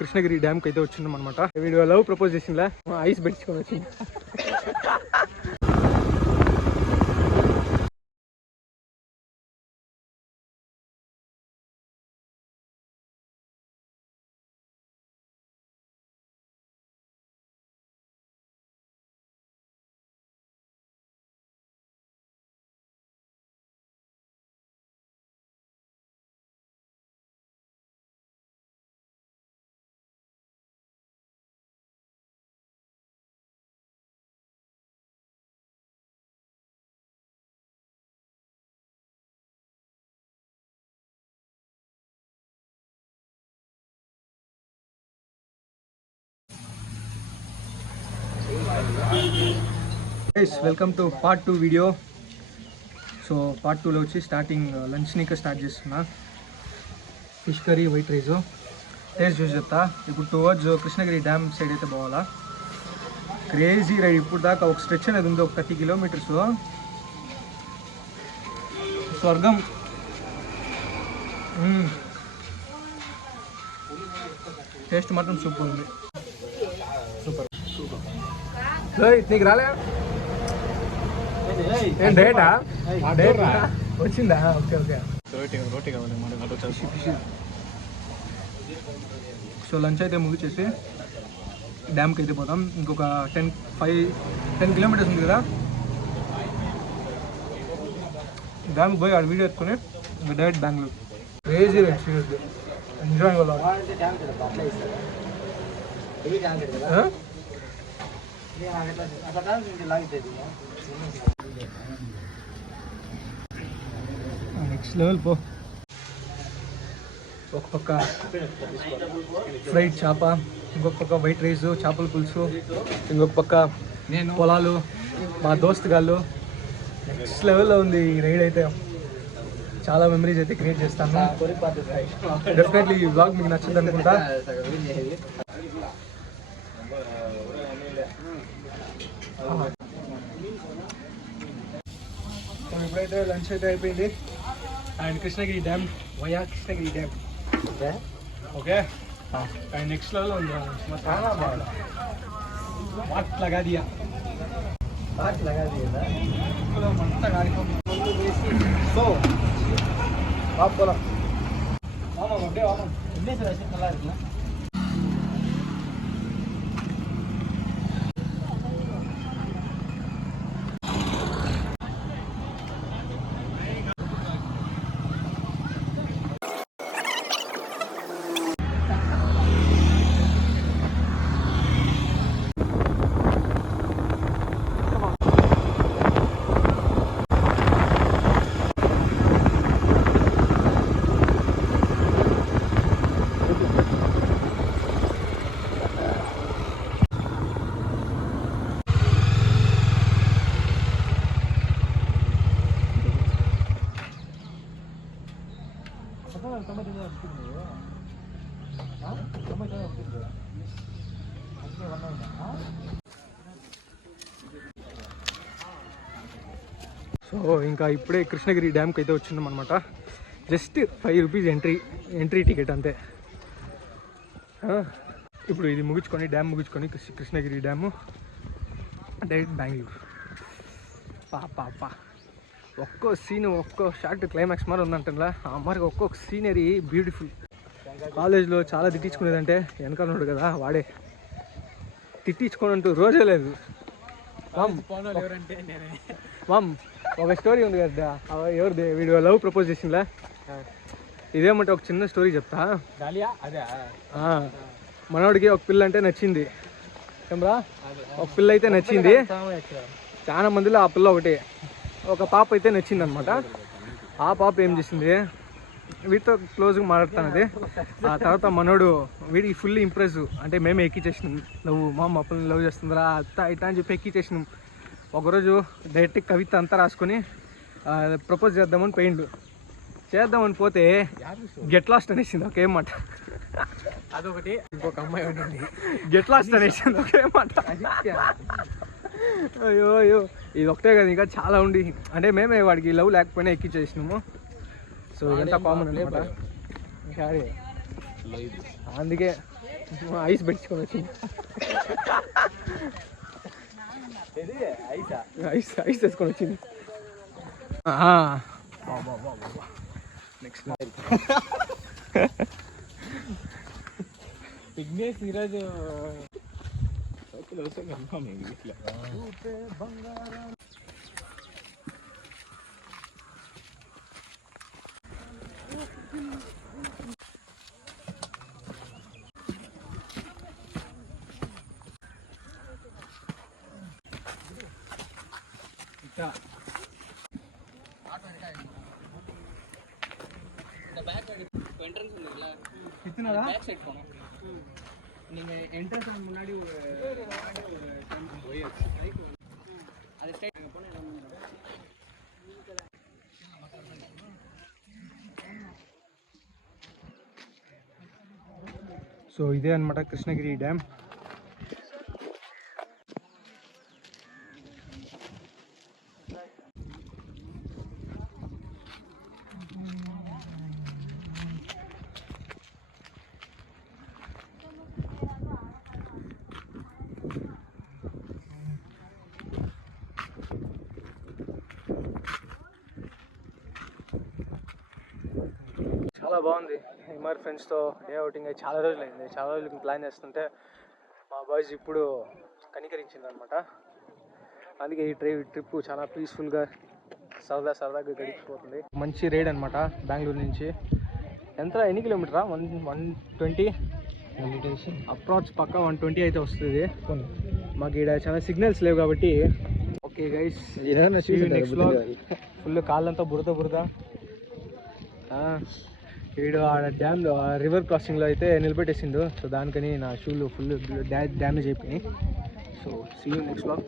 కృష్ణగిరి డ్యామ్కి అయితే వచ్చినాం అనమాట. వీడియో లవ్ ప్రపోజ్ చేసిందా ఐస్ పెట్టుకొని వచ్చింది. Welcome to part 2 video. So part 2లో వచ్చి స్టార్టింగ్ లంచ్ని స్టార్ట్ చేస్తున్నా. Fish curry, white rice, taste చూసి చెప్తా. ఇప్పుడు టువర్డ్స్ కృష్ణగిరి డ్యామ్ సైడ్ అయితే పోవాలా. Crazy ride. ఇప్పుడు దాకా ఒక స్ట్రెచ్ అనేది ఉంది, ఒక 30 కిలోమీటర్స్. స్వర్గం. టేస్ట్ మాత్రం సూపర్ ఉంది. సూపర్ నీకు రాలే ఏం డేటా వచ్చిందా? Okay okay. రోటీ కావాలి. సో లంచ్ అయితే ముగిచేసి డ్యామ్కి అయితే పోతాం. ఇంకొక 10 కిలోమీటర్స్ ఉంది కదా. డ్యామ్కి పోయి ఆడ వీడియో ఎత్తుకొని ఇంకా direct Bengaluru. Crazy ride, seriously enjoy వల్ల. నెక్స్ట్ లెవెల్ పో. ఒక పక్క ఫ్రైడ్ చేప, ఇంకొక పక్క వైట్ రైస్, చేపల పులుసు, ఇంకొక పక్క పొలాలు, మా దోస్తుగాళ్ళు. నెక్స్ట్ లెవెల్లో ఉంది ఈ రైడ్ అయితే. చాలా మెమరీస్ అయితే క్రియేట్ చేస్తాను. డెఫినెట్లీ ఈ వ్లాగ్ మీకు నచ్చింది అనుకుంటా. ఇప్పుడైతే లంచ్ అయితే అయిపోయింది. And Krishnagiri dam via Krishnagiri dam. Okay. And next level ఉంది. వాట్ లగా దియా మంట కార్యక్రమం. సో आप बोला मामा बर्थडे मामा इतने से ऐसे चला रही है. సో ఇంకా ఇప్పుడే కృష్ణగిరి డ్యామ్కి అయితే వచ్చినాం అనమాట. జస్ట్ 5 రూపీస్ ఎంట్రీ టికెట్ అంతే. ఇప్పుడు ఇది ముగించుకొని డ్యామ్ ముగించుకొని కృష్ణగిరి డ్యాము డైరెక్ట్ బెంగళూరు. పాపా ఒక్కో సీన్, ఒక్కో షార్ట్ క్లైమాక్స్ మరి ఉందంటలా. మరి ఒక్కొక్క సీనరీ బ్యూటిఫుల్. కాలేజ్లో చాలా తిట్టించుకునేదంటే వెనకాలన్నాడు కదా వాడే. తిట్టించుకొని అంటూ రోజే లేదు. మామ్ ఒక స్టోరీ ఉంది కదా, ఎవరిది వీడియో లవ్ ప్రపోజ్ చేసిందా? ఇదేమంటే ఒక చిన్న స్టోరీ చెప్తా. మనోడికి ఒక పిల్ల అంటే నచ్చింది. ఏమ్రా, ఒక పిల్ల అయితే నచ్చింది. చాలా మందిలో ఆ పిల్ల ఒకటి. ఒక పాప అయితే నచ్చింది అనమాట. ఆ పాప ఏం చేసింది, వీటితో క్లోజ్గా మాట్లాడుతున్నది. ఆ తర్వాత మనోడు వీడికి ఫుల్ ఇంప్రెస్. అంటే మేమే ఎక్కిచ్చేసినాం. నువ్వు మా పిల్లల్ని లవ్ చేస్తుందిరా అత్త ఇట్లా అని చెప్పి ఎక్కిచ్చేసినాం. ఒకరోజు డైరెక్ట్ కవిత అంతా రాసుకొని ప్రపోజ్ చేద్దామని పోయిండు. చేద్దామని పోతే గెట్ లాస్ట్ అనేసింది ఒకే మాట. అదొకటి. ఇంకొక అమ్మాయి ఉండింది, గెట్ లాస్ట్ అనేసింది ఒకే మాట. అయ్యో ఇది ఒకటే కదా, ఇంకా చాలా ఉండి. అంటే మేమే వాడికి లవ్ లేకపోయినా ఎక్కిచ్చేసినాము. సో ఇదంతా కామన్ అనమాట. అందుకే ఐస్ పెట్టించుకొని వచ్చింది. ఐస్ ఐస్ వేసుకొని వచ్చింది. నెక్స్ట్ విఘ్నేష్ ఈరోజు என்ட்ரன்ஸ் இருக்குல்ல கித்தனடா பேக் சைடு போணும். நீங்க என்ட்ரன்ஸ் முன்னாடி ஒரு அது ஸ்ட்ரைட் அங்க போனா என்ன பண்ணுங்க. సో ఇదే అన్నమాట కృష్ణగిరి డ్యామ్. చాలా బాగుంది. ఎంఆర్ ఫ్రెండ్స్తో డే అవుటింగ్ అయ్యి చాలా రోజులు అయింది. చాలా రోజులకి ప్లాన్ చేస్తుంటే మా బాయ్స్ ఇప్పుడు కనికరించింది అనమాట. అందుకే ఈ ట్రిప్ చాలా పీస్ఫుల్గా సరదాగా గడిచిపోతుంది. మంచి రైడ్ అనమాట. బెంగళూరు నుంచి ఎన్ని కిలోమీటరా? 120 అప్రాక్స్ పక్క 120 అయితే వస్తుంది. మాకు ఇక్కడ చాలా సిగ్నల్స్ లేవు కాబట్టి. Okay guys, next blog. Full కాళ్ళంతా బురద. వీడు ఆ డ్యామ్లో రివర్ క్రాసింగ్లో అయితే నిలబెట్టేసిండు. సో దానికని నా షూలు ఫుల్ డ్యామేజ్ అయిపోయినాయి. So see you next blog.